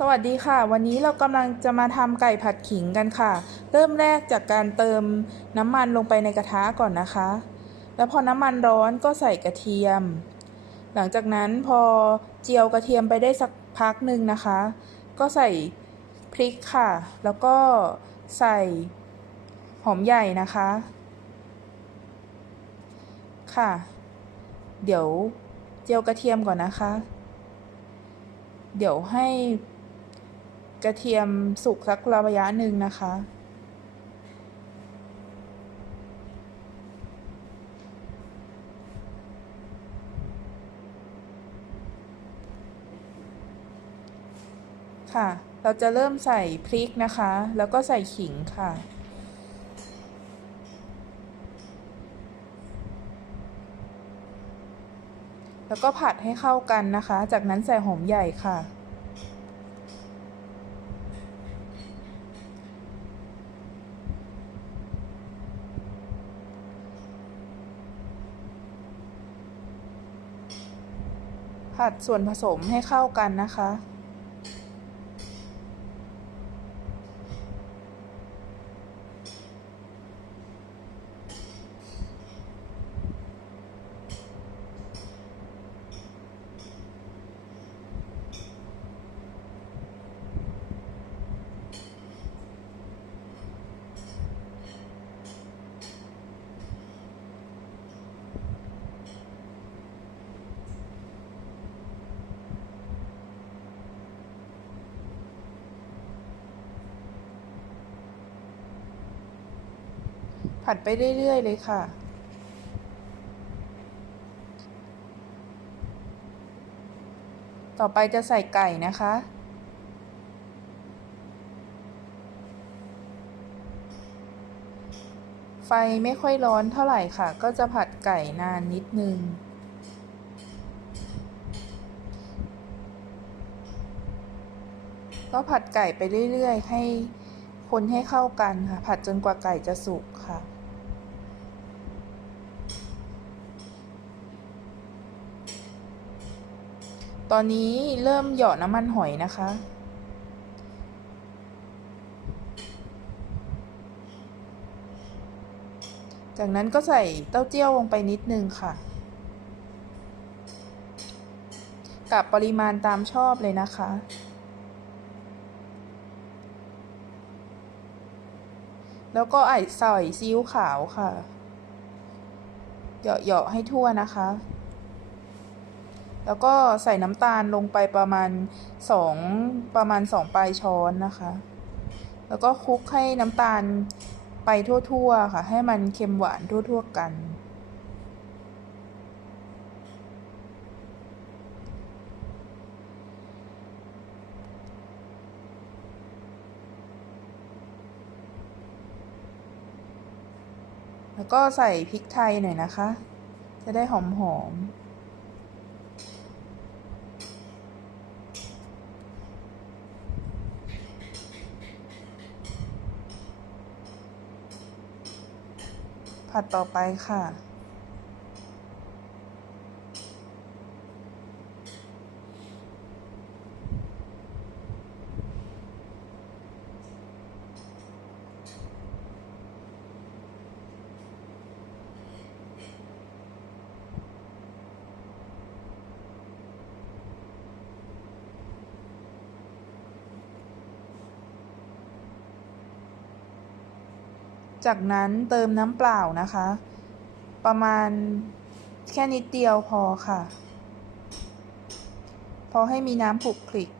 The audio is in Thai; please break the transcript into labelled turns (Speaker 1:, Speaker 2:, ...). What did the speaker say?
Speaker 1: สวัสดีค่ะ วันนี้เรากำลังจะมาทำไก่ผัดขิงกันค่ะ เริ่มแรกจากการเติมน้ำมันลงไปในกระทะก่อนนะคะ แล้วพอน้ำมันร้อนก็ใส่กระเทียม หลังจากนั้นพอเจียวกระเทียมไปได้สักพักหนึ่งนะคะ ก็ใส่พริกค่ะ แล้วก็ใส่หอมใหญ่นะคะ ค่ะ เดี๋ยวเจียวกระเทียมก่อนนะคะ เดี๋ยวให้ กระเทียมสุกสักระยะหนึ่งนะคะ ค่ะ เราจะเริ่มใส่พริกนะคะ แล้วก็ใส่ขิงค่ะแล้วก็ผัดให้เข้ากันนะคะ จากนั้นใส่หอมใหญ่ค่ะ ผัดส่วนผสมให้เข้ากันนะคะ ผัดไปเรื่อย ๆ เลยค่ะ ต่อไปจะใส่ไก่นะคะ ไฟไม่ค่อยร้อนเท่าไหร่ค่ะ ก็จะผัดไก่นานนิดนึงก็ผัดไก่ไปเรื่อย ๆ ให้คนให้เข้ากันค่ะ ผัดจนกว่าไก่จะสุกค่ะ ตอนนี้เริ่มเหยาะน้ำมันหอยนะคะ จากนั้นก็ใส่เต้าเจี้ยวลงไปนิดนึงค่ะ กับปริมาณตามชอบเลยนะคะ แล้วก็ไอใส่ซีอิ๊วขาวค่ะ เหยาะๆให้ทั่วนะคะ แล้วก็ใส่น้ำตาลลงไปประมาณสองประมาณสองปลายช้อนนะคะ แล้วก็คลุกให้น้ำตาลไปทั่วๆค่ะ ให้มันเค็มหวานทั่วๆกัน แล้วก็ใส่พริกไทยหน่อยนะคะ จะได้หอมๆ ผัดต่อไปค่ะ จากนั้นเติมน้ำเปล่านะคะ ประมาณแค่นิดเดียวพอค่ะ พอให้มีน้ำผุกคลิก